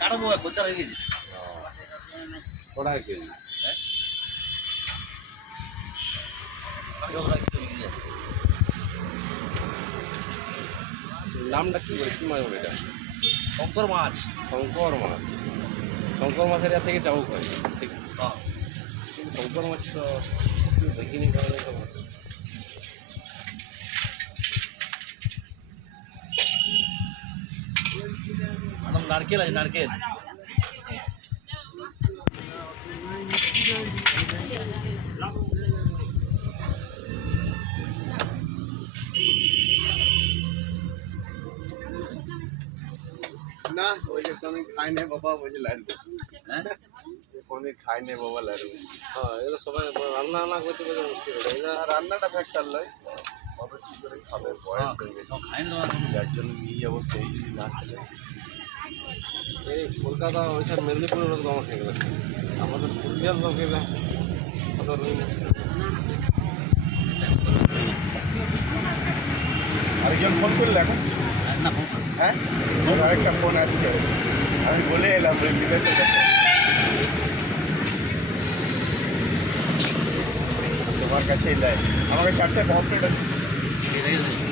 কাটাবো কোথা হয়ে গেছে কটা কেজি নামটা কি বলে কি মাছ বলে এটা শঙ্কর মাছ শঙ্কর মাছ শঙ্কর মাছের এর থেকে চাবুক হয় ঠিক হ্যাঁ কিন্তু শঙ্কর মাছ তো দেখিনি কারণে তো ম্যাডাম নারকেল আছে নারকেল না ওই যে তুমি খাই নে বাবা বুঝে লাগবে হ্যাঁ কোনে খাই নে বাবা লাগবে হ্যাঁ এটা সবাই রান্না না করতে পারে মুশকিল হয়ে এটা রান্নাটা ফ্যাক্টর লয় কত কি করে খাবে বয়স হয়ে গেছে খাই না যার জন্য নিয়ে যাবো সেই না খেলে এই কলকাতা ওইসব মেদিনীপুরের লোক আমার খেয়ে গেছে আমাদের পুরুলিয়ার লোক এরা কত রুই না আরেকজন ফোন করলে এখন না হ্যাঁ ওর আরেকটা ফোন আসছে আমি বলে এলাম বিবেকের কাছে তোমার কাছেই দেয় আমাকে 4টে পকেট